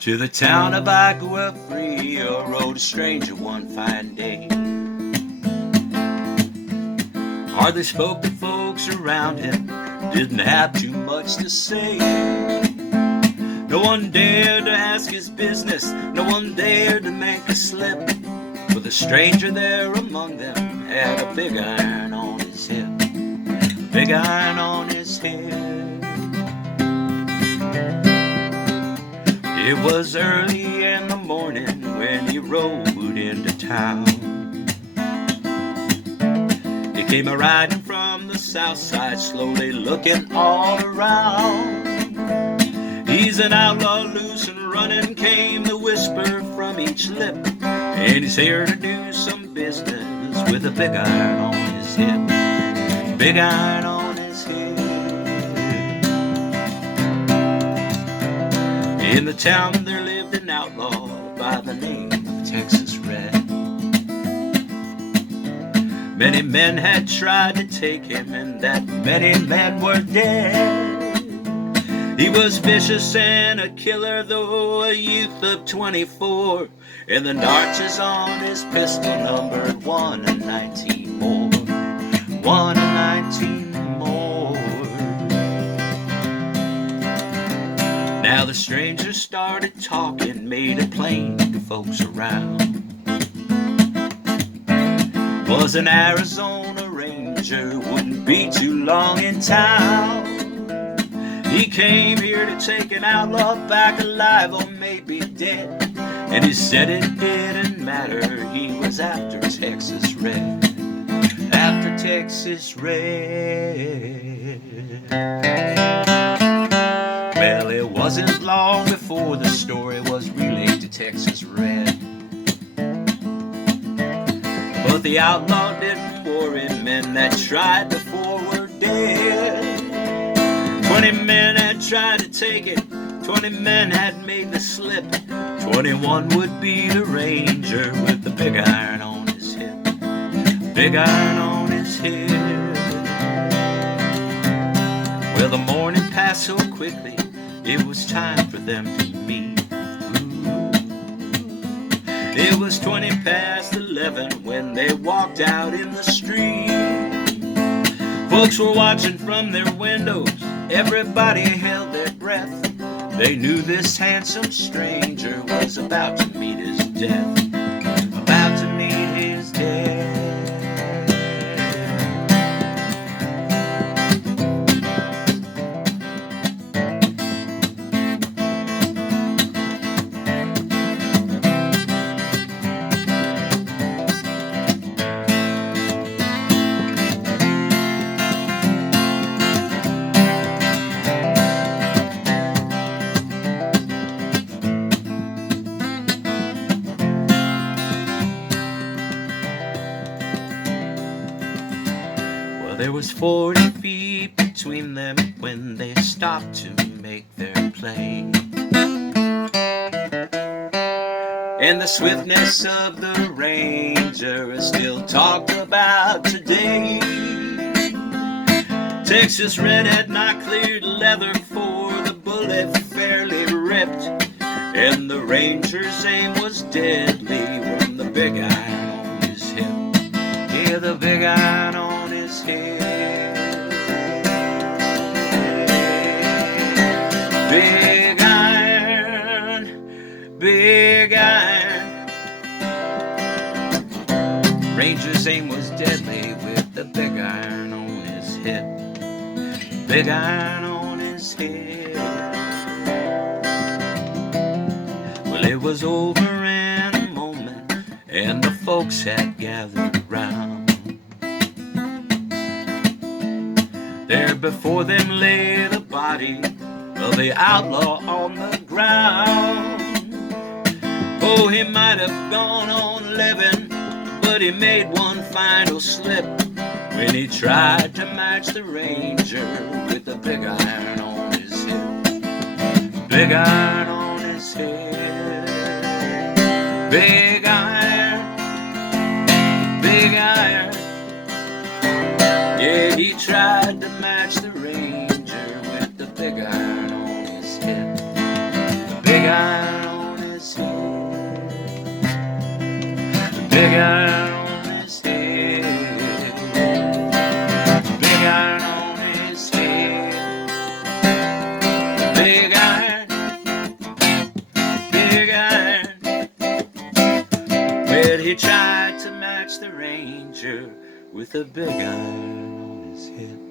To the town of Iowa free, rode a stranger one fine day. Hardly spoke to folks around him, didn't have too much to say. No one dared to ask his business, no one dared to make a slip. For the stranger there among them had a big iron on his hip, a big iron on his hip. It was early in the morning when he rode into town. He came a-riding from the south side, slowly looking all around. He's an outlaw loose and running, came the whisper from each lip. And he's here to do some business with a big iron on his hip, big iron on his hip. In the town there lived an outlaw by the name of Texas Red. Many men had tried to take him, and that many men were dead. He was vicious and a killer, though a youth of 24, and the notches on his pistol numbered 1 and 19 more, 1 and 19 more. Now the stranger started talking, made it plain to folks around. Was an Arizona Ranger, wouldn't be too long in town. He came here to take an outlaw back alive or maybe dead. And he said it didn't matter, he was after Texas Red, after Texas Red. Well, it wasn't long before the story was relayed to Texas Red. But the outlaw didn't worry, men that tried before were dead. 20 men had tried to take it, 20 men had made the slip. 21 would be the Ranger with the big iron on his hip, big iron on his hip. Well, the morning passed so quickly, it was time for them to meet. Ooh. It was 20 past 11 when they walked out in the street. Folks were watching from their windows, everybody held their breath. They knew this handsome stranger was about to meet his death, about to meet his death. There was 40 feet between them when they stopped to make their play. And the swiftness of the Ranger is still talked about today. Texas Red had not cleared leather for the bullet fairly ripped, and the Ranger's aim was deadly from the big iron on his hip. Yeah, the big iron on his hip. Big iron, big iron. Ranger's aim was deadly with the big iron on his hip, big iron on his hip. Well, it was over in a moment, and the folks had gathered round. There before them lay the body of the outlaw on the ground. Oh, he might have gone on living, but he made one final slip when he tried to match the Ranger with the big iron on his hip, big iron on his hip. Big iron, big iron. Yeah, he tried to match the Ranger with the big iron on his hip, the big iron on iron on his head. Big iron on his head. Big iron. Big iron. Well, he tried to match the ranger with a big iron on his head.